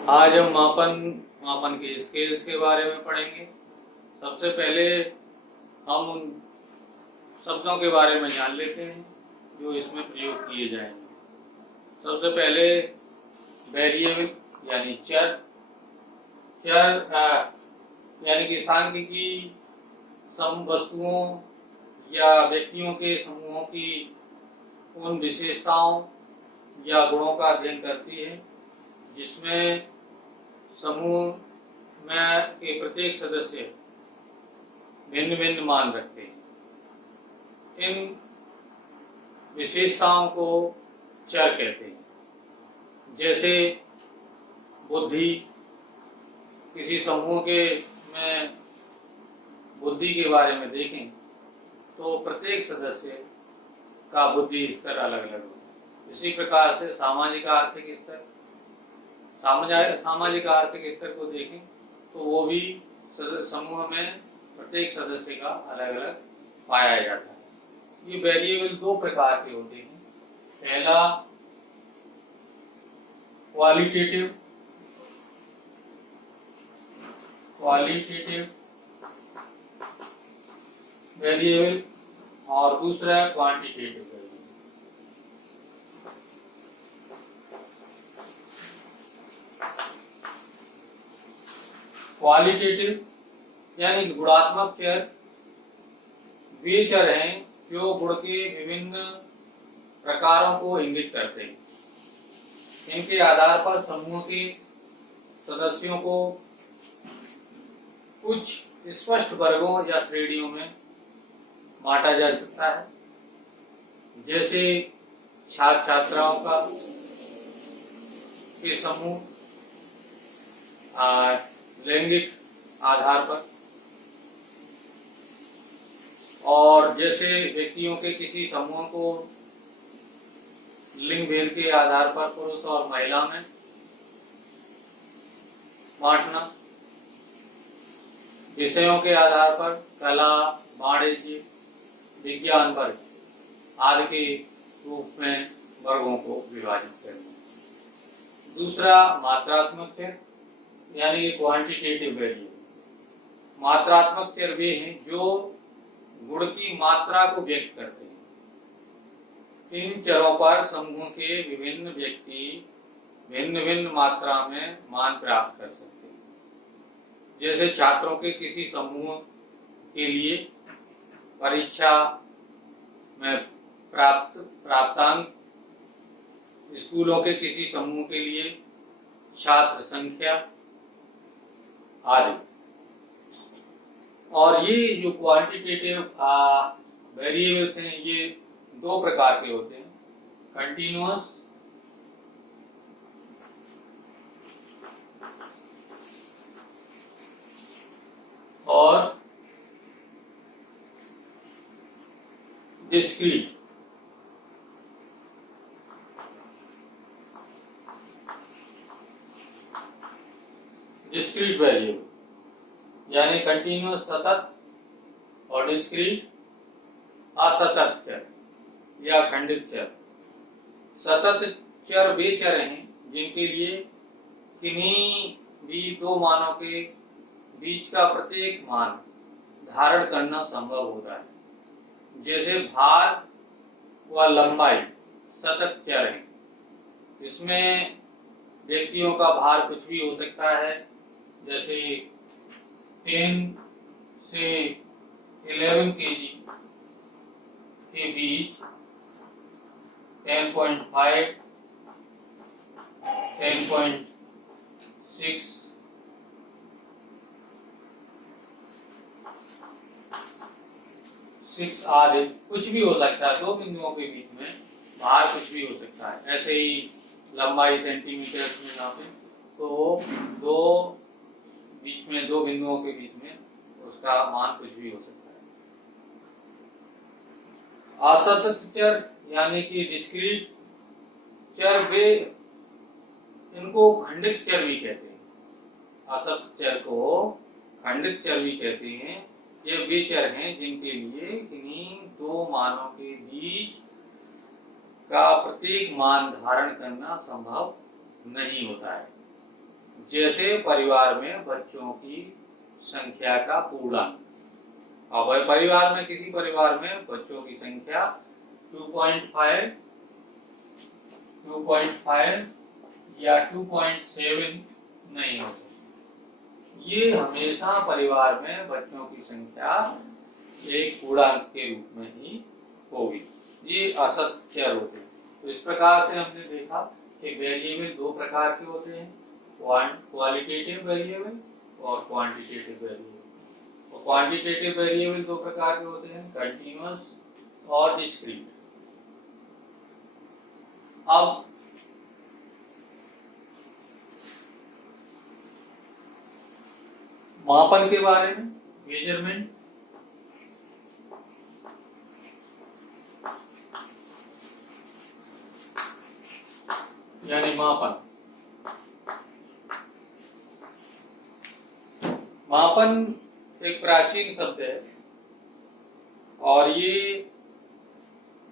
आज हम मापन के स्केल्स के बारे में पढ़ेंगे। सबसे पहले हम उन शब्दों के बारे में जान लेते हैं जो इसमें प्रयोग किए जाएंगे। सबसे पहले वेरिएबल यानी चर यानी कि सांख्यिकी वस्तुओं या व्यक्तियों के समूहों की उन विशेषताओं या गुणों का अध्ययन करती है जिसमें समूह में के प्रत्येक सदस्य भिन्न भिन्न मान रखते हैं। इन विशेषताओं को चर कहते हैं। जैसे बुद्धि, किसी समूह के में बुद्धि के बारे में देखें तो प्रत्येक सदस्य का बुद्धि स्तर अलग अलग होगा। इसी प्रकार से सामाजिक आर्थिक स्तर, सामाजिक आर्थिक स्तर को देखें तो वो भी समूह में प्रत्येक सदस्य का अलग अलग पाया जाता है। ये वेरिएबल दो प्रकार के होते हैं। पहला क्वालिटेटिव वेरिएबल और दूसरा क्वांटिटेटिव वेरिएबल। क्वालिटेटिव यानी गुणात्मक चर वे चर हैं जो गुण के विभिन्न प्रकारों को इंगित करते हैं। इनके आधार पर समूह के सदस्यों को कुछ स्पष्ट वर्गों या श्रेणियों में बांटा जा सकता है। जैसे छात्र छात्राओं का के समूह लैंगिक आधार पर, और जैसे व्यक्तियों के किसी समूह को लिंग भेद के आधार पर पुरुष और महिला में बांटना, विषयों के आधार पर कला, वाणिज्य, विज्ञान वर्ग आदि के रूप में वर्गों को विभाजित करना। दूसरा मात्रात्मक चर यानी क्वांटिटेटिव वेरिएबल। मात्रात्मक चर वे हैं जो गुण की मात्रा को व्यक्त करते हैं। इन चरों पर समूह के विभिन्न व्यक्ति भिन्न भिन्न मात्रा में मान प्राप्त कर सकते हैं। जैसे छात्रों के किसी समूह के लिए परीक्षा में प्राप्तांक, स्कूलों के किसी समूह के लिए छात्र संख्या आदि। और ये जो क्वांटिटेटिव वेरिएबल्स हैं ये दो प्रकार के होते हैं। कंटिन्यूअस और डिस्क्रीट। डिस्क्रीट वेरिएबल यानी कंटिन्यूअस सतत और डिस्क्रीट असतत चर या खंडित चर। सतत चर वे चर हैं जिनके लिए किन्हीं भी दो मानों के बीच का प्रत्येक मान धारण करना संभव होता है। जैसे भार व लंबाई सतत चर हैं। इसमें व्यक्तियों का भार कुछ भी हो सकता है, जैसे 10 से 11 kg के बीच 10.5, 10.6, 6 आदि कुछ भी हो सकता है। दो बिंदुओं के बीच में भार कुछ भी हो सकता है। ऐसे ही लंबाई सेंटीमीटर में नापे तो दो बिंदुओं के बीच में उसका मान कुछ भी हो सकता है। असतत चर यानी कि डिस्क्रीट चर वे, इनको खंडित चर भी कहते हैं। असतत चर को खंडित चर भी कहते हैं। ये वे चर हैं जिनके लिए किन्हीं दो मानों के बीच का प्रत्येक मान धारण करना संभव नहीं होता है। जैसे परिवार में बच्चों की संख्या का पूर्णांक। अब परिवार में, किसी परिवार में बच्चों की संख्या 2.5 या 2.7 नहीं हो सकती। ये हमेशा परिवार में बच्चों की संख्या एक पूर्णांक के रूप में ही होगी। ये असत चर होते हैं। तो इस प्रकार से हमने देखा कि वेरिएबल दो प्रकार के होते हैं, क्वालिटेटिव वेरिएबल और क्वांटिटेटिव वेरिएबल। और क्वांटिटेटिव वेरिएबल दो प्रकार के होते हैं, कंटीन्यूअस और डिस्क्रीट। अब मापन के बारे में, मेजरमेंट। यानी मापन। मापन एक प्राचीन शब्द है और ये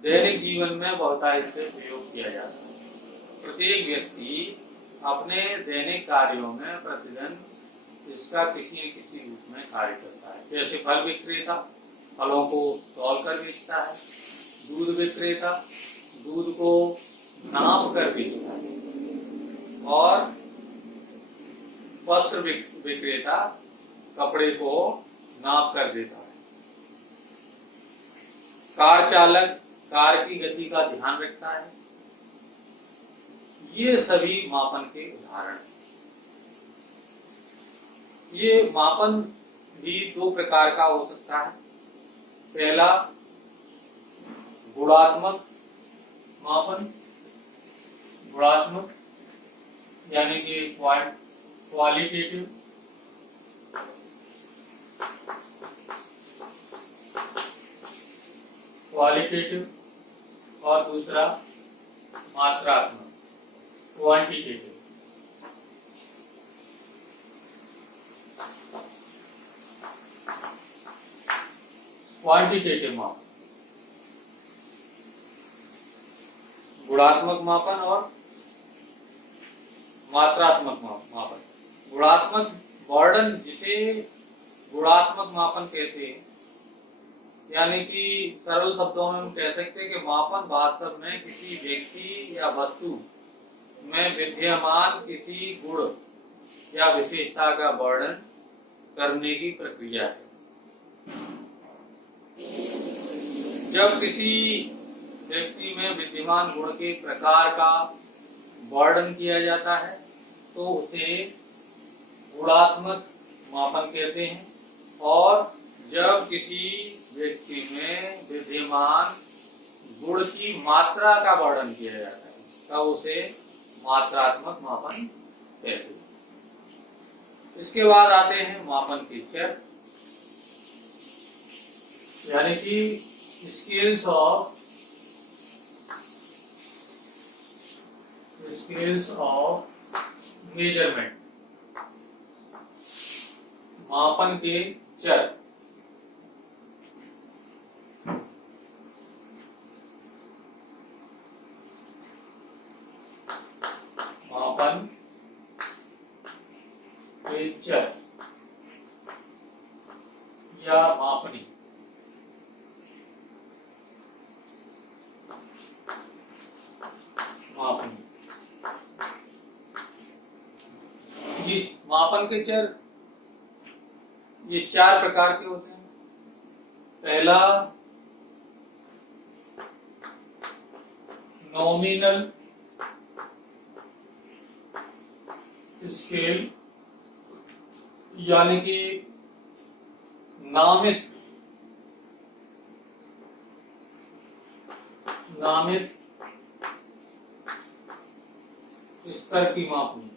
दैनिक जीवन में बहुतायत से प्रयोग किया जाता है। प्रत्येक व्यक्ति अपने दैनिक कार्यों में प्रतिदिन इसका किसी न किसी रूप में कार्य करता है। जैसे फल विक्रेता फलों को तौल कर बेचता है, दूध विक्रेता दूध को नाप कर बेचता है, और वस्त्र विक्रेता कपड़े को नाप कर देता है। कार चालक कार की गति का ध्यान रखता है। ये सभी मापन के उदाहरण हैं। ये मापन भी दो प्रकार का हो सकता है। पहला गुणात्मक मापन, गुणात्मक यानी कि क्वालिटेटिव। और दूसरा मात्रात्मक, क्वांटिटेटिव। क्वांटिटेटिव मापन, गुणात्मक मापन और मात्रात्मक मापन। गुणात्मक बर्डन, जिसे गुणात्मक मापन कहते हैं, यानी कि सरल शब्दों में हम कह सकते हैं कि मापन वास्तव में किसी व्यक्ति या वस्तु में विद्यमान किसी गुण या विशेषता का वर्णन करने की प्रक्रिया है। जब किसी व्यक्ति में विद्यमान गुण के प्रकार का वर्णन किया जाता है तो उसे गुणात्मक मापन कहते हैं, और जब किसी व्यक्ति में विद्यमान गुण की मात्रा का वर्णन किया जाता है तब उसे मात्रात्मक मापन कहते हैं। इसके बाद आते हैं मापन के चर, यानी कि स्केल्स ऑफ मेजरमेंट। मापन के चर। मापन के चर या मापनी। ये मापन के चर ये चार प्रकार के होते हैं। पहला नॉमिनल स्केल, यानी कि नामित स्तर की मापनी।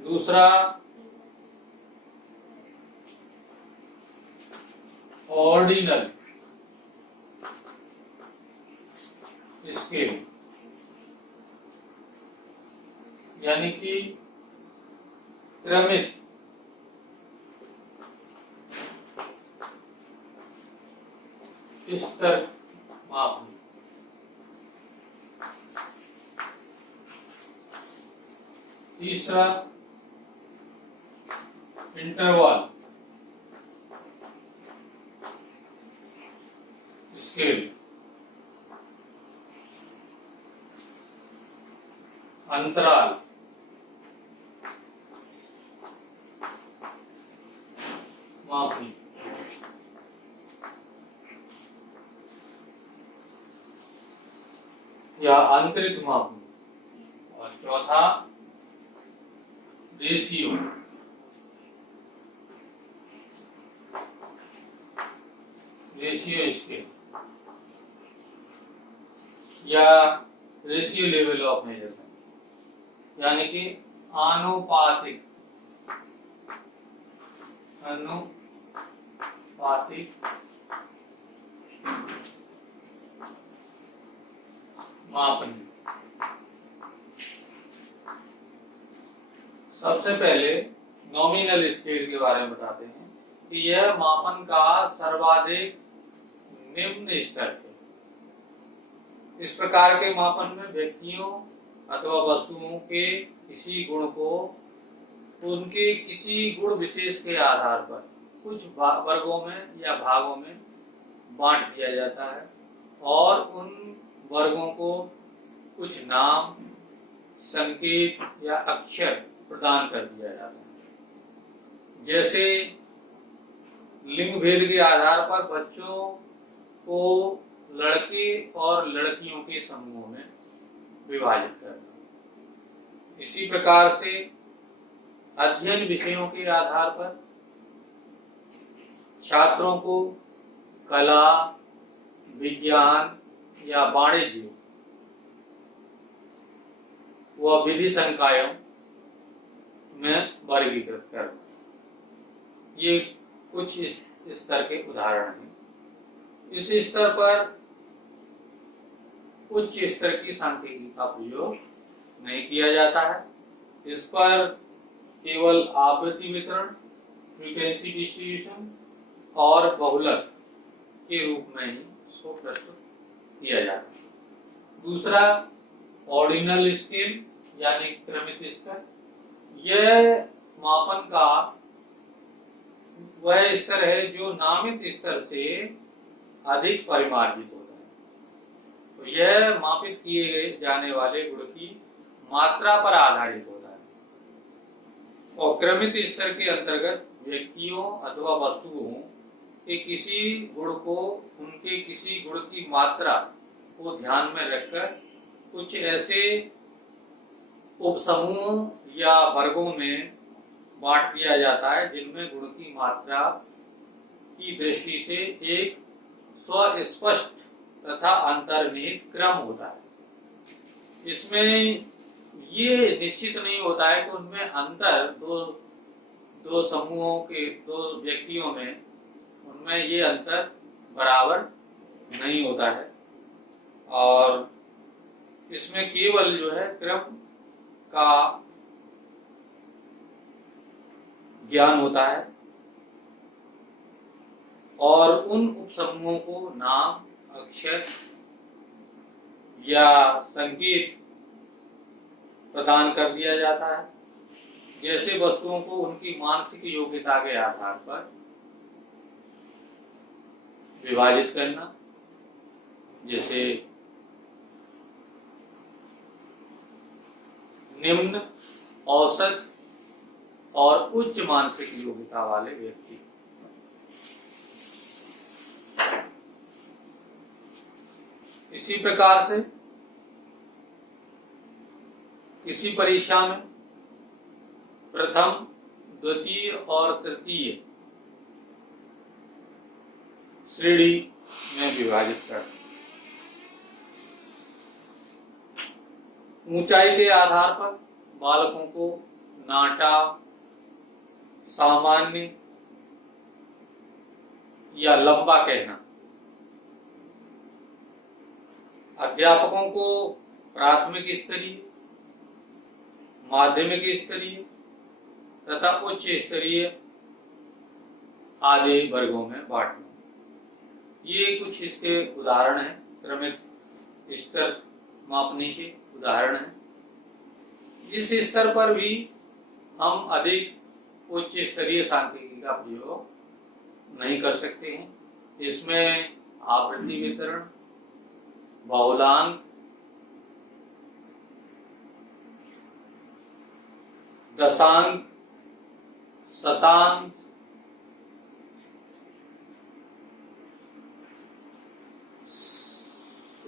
दूसरा ऑर्डिनल स्केल, यानी कि क्रमित स्तर मापनी। तीसरा इंटरवल स्केल, अंतराल मापनी। या अंतरित मापनी। और चौथा रेशियो, रेशियो स्केल या रेशियो लेवल ऑफ मेजरमेंट, यानी कि आनुपातिक मापन। सबसे पहले नॉमिनल स्केल के बारे में बताते हैं कि यह मापन का सर्वाधिक निम्न स्तर है। इस प्रकार के मापन में व्यक्तियों अथवा वस्तुओं के किसी गुण को उनके किसी गुण विशेष के आधार पर कुछ वर्गों में या भागों में बांट दिया जाता है और उन वर्गों को कुछ नाम, संकेत या अक्षर प्रदान कर दिया जाता है। जैसे लिंग भेद के आधार पर बच्चों को लड़के और लड़कियों के समूहों में विभाजित करना। इसी प्रकार से अध्ययन विषयों के आधार पर छात्रों को कला, विज्ञान या वाणिज्य व विधि संकायों में वर्गीकृत करना। ये कुछ इस स्तर के उदाहरण हैं। इस स्तर पर उच्च स्तर की सांख्यिकी का प्रयोग नहीं किया जाता है। इस पर केवल आवृत्ति वितरण, फ्रीक्वेंसी डिस्ट्रीब्यूशन और बहुलक के रूप में ही इसको प्रस्तुत किया जाता है। दूसरा ऑर्डिनल स्केल यानी क्रमित स्तर। यह मापन का वह स्तर है जो नामित स्तर से अधिक परिमार्जित होता है। तो यह मापित किए जाने वाले गुण की मात्रा पर आधारित होता है और क्रमित स्तर के अंतर्गत व्यक्तियों अथवा वस्तुओं के किसी गुण को उनके किसी गुण की मात्रा को ध्यान में रखकर कुछ ऐसे उपसमूह या वर्गों में बांट दिया जाता है जिनमें गुण की मात्रा की दृष्टि से एक स्वस्पष्ट तथा अंतर्निहित क्रम होता है। इसमें ये निश्चित नहीं होता है कि उनमें अंतर दो समूहों के दो व्यक्तियों में उनमें ये अंतर बराबर नहीं होता है और इसमें केवल जो है क्रम का ज्ञान होता है और उन उपसमूहों को नाम, अक्षर या संकेत प्रदान कर दिया जाता है। जैसे वस्तुओं को उनकी मानसिक योग्यता के आधार पर विभाजित करना, जैसे निम्न, औसत और उच्च मानसिक योग्यता वाले व्यक्ति। इसी प्रकार से किसी परीक्षा में प्रथम, द्वितीय और तृतीय श्रेणी में विभाजित कर ऊंचाई के आधार पर बालकों को नाटा, सामान्य या लंबा कहना, अध्यापकों को प्राथमिक स्तरीय, माध्यमिक स्तरीय तथा उच्च स्तरीय आदि वर्गों में बांटना। ये कुछ इसके उदाहरण हैं, क्रमिक स्तर मापने के उदाहरण हैं। इस स्तर पर भी हम अधिक उच्च स्तरीय सांख्यिकी का प्रयोग नहीं कर सकते हैं। इसमें आवृत्ति वितरण, बहुलांक, दशांक, शतांश,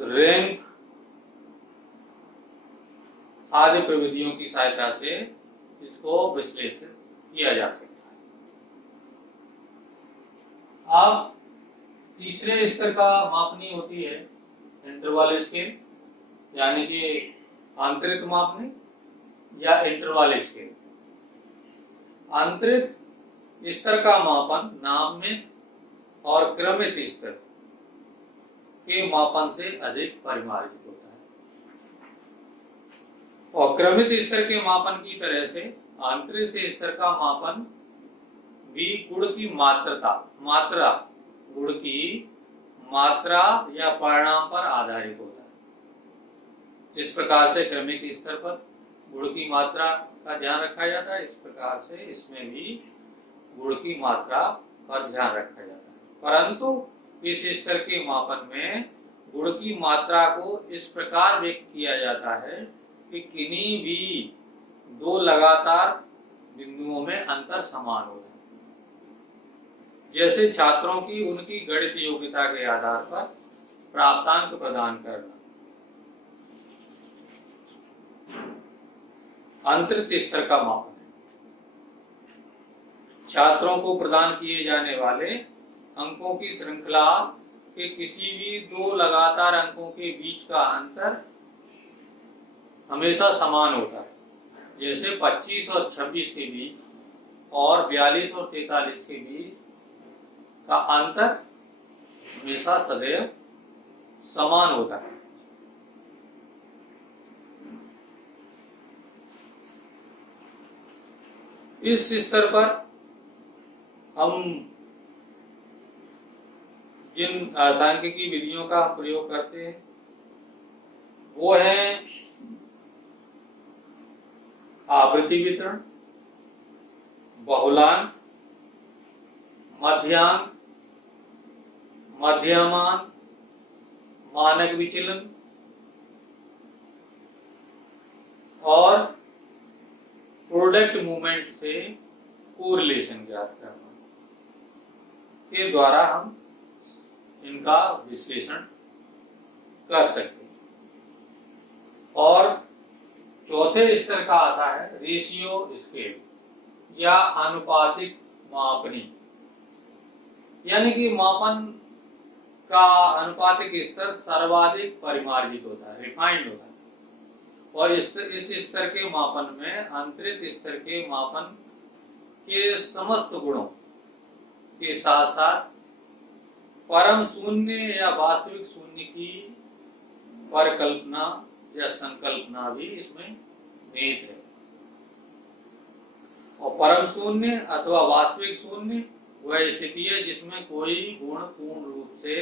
रैंक आदि प्रविधियों की सहायता से इसको विश्लेषित किया जा सकता है। अब तीसरे स्तर का मापनी होती है इंटरवल स्केल, यानी कि आंतरिक मापनी या इंटरवल स्केल। आंतरिक स्तर का मापन नामित और क्रमित स्तर के मापन से अधिक परिमार्जित होता है, और क्रमित स्तर के मापन की तरह से आंतरिक स्तर का मापन भी गुण की मात्रा या परिणाम पर आधारित होता है। जिस प्रकार से क्रमिक स्तर पर गुण की मात्रा का ध्यान रखा जाता है, इस प्रकार से इसमें भी गुण की मात्रा पर ध्यान रखा जाता है। परंतु इस स्तर के मापन में गुण की मात्रा को इस प्रकार व्यक्त किया जाता है कि किन्हीं भी दो लगातार बिंदुओं में अंतर समान हो जाए। जैसे छात्रों की उनकी गणित योग्यता के आधार पर प्राप्तांक प्रदान करना। आंतरिक स्तर का मापन छात्रों को प्रदान किए जाने वाले अंकों की श्रृंखला के किसी भी दो लगातार अंकों के बीच का अंतर हमेशा समान होता है। जैसे 25 और 26 के बीच और 42 और 43 के बीच का अंतर हमेशा सदैव समान होता है। इस स्तर पर हम जिन सांख्यिकी विधियों का प्रयोग करते हैं वो है आवृत्ति वितरण, बहुलांक, मध्यांक, मध्यमान, मानक विचलन और प्रोडक्ट मूवमेंट से कोरिलेशन ज्ञात करना के द्वारा हम इनका विश्लेषण कर सकते हैं। और चौथे स्तर का आता है रेशियो स्केल या आनुपातिक मापनी, यानी कि मापन का अनुपातिक स्तर सर्वाधिक परिमार्जित होता है, रिफाइंड होता है। और इस स्तर के मापन में आंतरिक स्तर के मापन के समस्त गुणों के साथ साथ परम शून्य या वास्तविक शून्य की परिकल्पना या संकल्पना भी इसमें निहित है। और परम शून्य अथवा वास्तविक शून्य वह स्थिति है जिसमें कोई गुण पूर्ण रूप से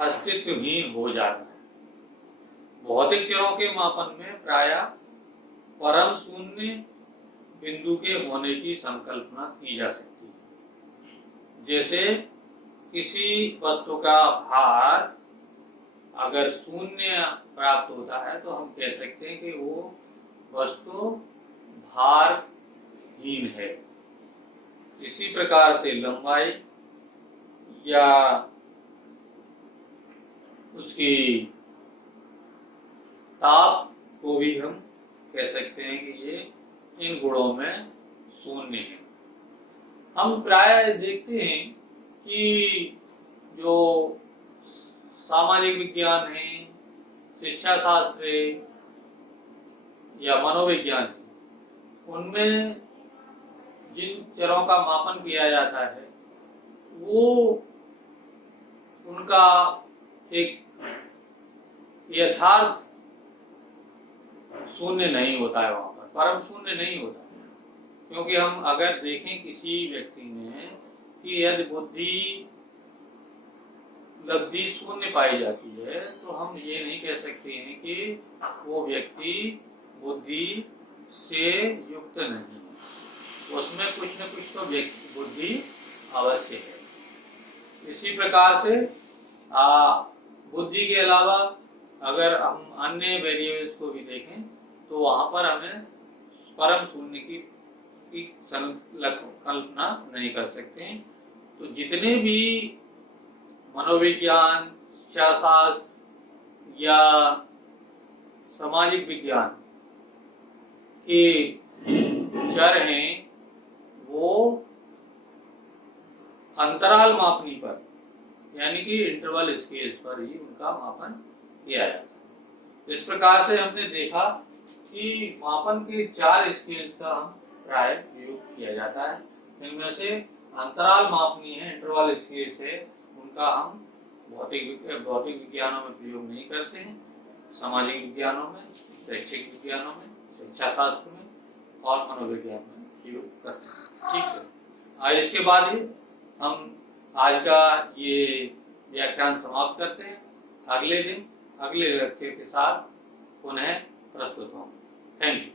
अस्तित्वहीन हो जाता है। भौतिक चरों के मापन में प्रायः परम शून्य बिंदु के होने की संकल्पना की जा सकती है। जैसे किसी वस्तु का भार अगर शून्य प्राप्त होता है तो हम कह सकते हैं कि वो वस्तु भारहीन है। इसी प्रकार से लंबाई या उसकी ताप को भी हम कह सकते हैं कि ये इन गुणों में शून्य है। हम प्राय देखते हैं कि जो सामाजिक विज्ञान है, शिक्षा शास्त्र है या मनोविज्ञान है, उनमें जिन चरों का मापन किया जाता है वो उनका एक यथार्थ शून्य नहीं होता है, वहां पर परम शून्य नहीं होता। क्योंकि हम अगर देखें किसी व्यक्ति में कि यदि बुद्धि लब्धि शून्य पाई जाती है तो हम ये नहीं कह सकते हैं कि वो व्यक्ति बुद्धि से युक्त नहीं है, उसमें कुछ न कुछ तो बुद्धि अवश्य है। इसी प्रकार से बुद्धि के अलावा अगर हम अन्य वेरिएबल्स को भी देखें तो वहां पर हमें परम शून्य की कल्पना नहीं कर सकते हैं। तो जितने भी मनोविज्ञान, शिक्षाशास्त्र या सामाजिक विज्ञान के चर हैं वो अंतराल मापनी पर यानी कि इंटरवल स्केल्स पर ही उनका मापन किया जाता है। इस प्रकार से हमने देखा कि मापन के 4 स्केल्स का हम प्राय प्रयोग किया जाता है। इनमें से अंतराल मापनी है, इंटरवल स्केल्स है, उनका हम भौतिक विज्ञानों में प्रयोग नहीं करते हैं, सामाजिक विज्ञानों में, शैक्षिक विज्ञानों में, शिक्षा शास्त्र में और मनोविज्ञान में प्रयोग करते हैं। ठीक है, आज इसके बाद ही हम आज का ये व्याख्यान समाप्त करते हैं। अगले दिन अगले लेक्चर के साथ पुनः प्रस्तुत होंगे। Thank you.